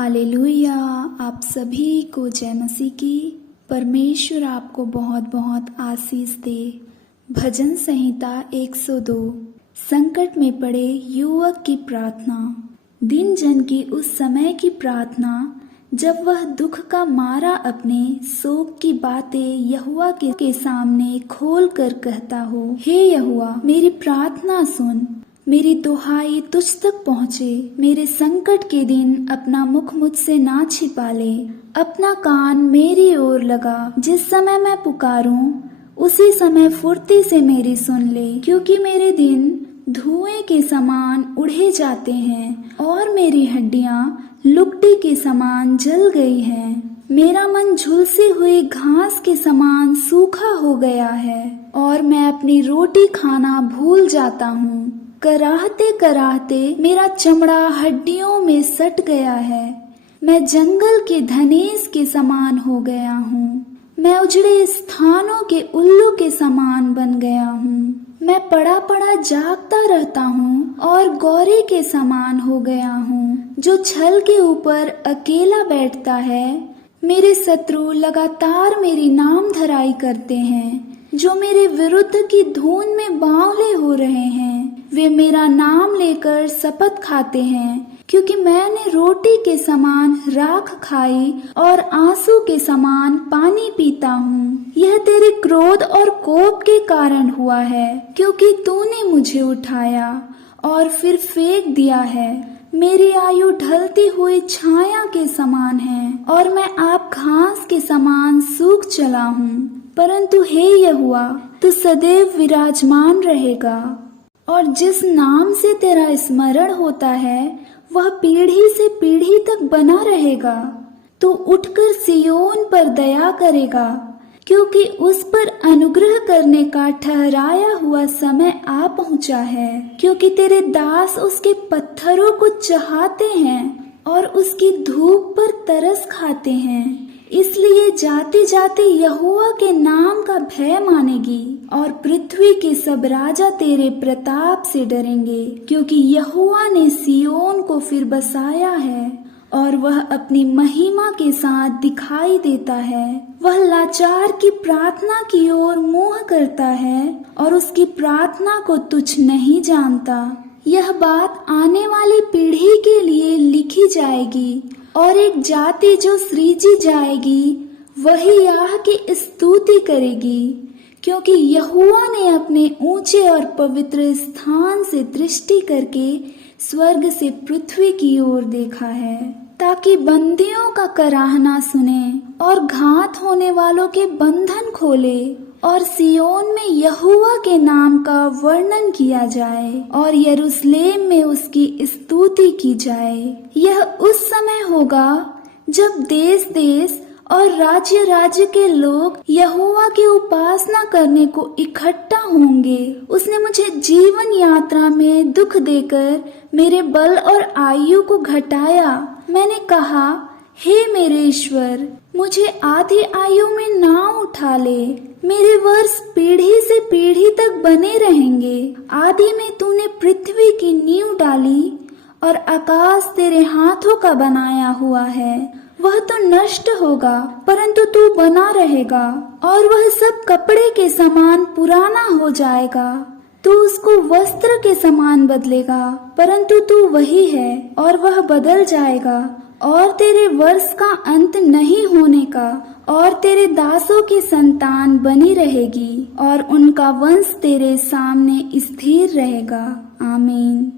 Hallelujah. आप सभी को जय मसीह की। परमेश्वर आपको बहुत बहुत आशीष दे। भजन संहिता 102। संकट में पड़े युवक की प्रार्थना। दिन जन की उस समय की प्रार्थना जब वह दुख का मारा अपने शोक की बातें यहोवा के सामने खोल कर कहता हो, हे यहोवा मेरी प्रार्थना सुन, मेरी दुहाई तुझ तक पहुँचे। मेरे संकट के दिन अपना मुख मुझसे ना छिपा ले, अपना कान मेरी ओर लगा। जिस समय मैं पुकारूं उसी समय फुर्ती से मेरी सुन ले, क्योंकि मेरे दिन धुएं के समान उड़े जाते हैं और मेरी हड्डियां लुगदी के समान जल गई हैं। मेरा मन झुलसी हुई घास के समान सूखा हो गया है और मैं अपनी रोटी खाना भूल जाता हूँ। कराहते कराहते मेरा चमड़ा हड्डियों में सट गया है। मैं जंगल के धनेश के समान हो गया हूँ। मैं उजड़े स्थानों के उल्लू के समान बन गया हूँ। मैं पड़ा पड़ा जागता रहता हूँ और गौरे के समान हो गया हूँ, जो छल के ऊपर अकेला बैठता है। मेरे शत्रु लगातार मेरी नाम धराई करते हैं, जो मेरे विरुद्ध की धुन में बावले हो रहे हैं। वे मेरा नाम लेकर शपथ खाते हैं, क्योंकि मैंने रोटी के समान राख खाई और आंसू के समान पानी पीता हूँ। यह तेरे क्रोध और कोप के कारण हुआ है, क्योंकि तूने मुझे उठाया और फिर फेंक दिया है। मेरी आयु ढलती हुई छाया के समान है और मैं आप घास के समान सूख चला हूँ। परंतु हे यहोवा, तू सदैव विराजमान रहेगा और जिस नाम से तेरा स्मरण होता है वह पीढ़ी से पीढ़ी तक बना रहेगा। तू उठकर सियोन पर दया करेगा, क्योंकि उस पर अनुग्रह करने का ठहराया हुआ समय आ पहुंचा है। क्योंकि तेरे दास उसके पत्थरों को चाहते हैं और उसकी धूप पर तरस खाते हैं। इसलिए जाते जाते यहोवा के नाम का भय मानेगी और पृथ्वी के सब राजा तेरे प्रताप से डरेंगे। क्योंकि यहोवा ने सियोन को फिर बसाया है और वह अपनी महिमा के साथ दिखाई देता है। वह लाचार की प्रार्थना की ओर मुंह करता है और उसकी प्रार्थना को तुच्छ नहीं जानता। यह बात आने वाली पीढ़ी के लिए लिखी जाएगी और एक जाति जो सृजी जाएगी वही याह की स्तुति करेगी। क्योंकि यहोवा ने अपने ऊंचे और पवित्र स्थान से दृष्टि करके स्वर्ग से पृथ्वी की ओर देखा है, ताकि बंदियों का कराहना सुने और घात होने वालों के बंधन खोले और सियोन में यहोवा के नाम का वर्णन किया जाए और यरूशलेम में उसकी स्तुति की जाए। यह उस समय होगा जब देश देश और राज्य राज्य के लोग यहोवा की उपासना करने को इकट्ठा होंगे। उसने मुझे जीवन यात्रा में दुख देकर मेरे बल और आयु को घटाया। मैंने कहा, हे मेरे ईश्वर, मुझे आधी आयु में ना उठा ले। मेरे वर्ष पीढ़ी से पीढ़ी तक बने रहेंगे। आदि में तूने पृथ्वी की नींव डाली और आकाश तेरे हाथों का बनाया हुआ है। वह तो नष्ट होगा, परंतु तू बना रहेगा, और वह सब कपड़े के समान पुराना हो जाएगा। तू उसको वस्त्र के समान बदलेगा, परंतु तू वही है और वह बदल जाएगा। और तेरे वर्ष का अंत नहीं होने का, और तेरे दासों की संतान बनी रहेगी और उनका वंश तेरे सामने स्थिर रहेगा। आमीन।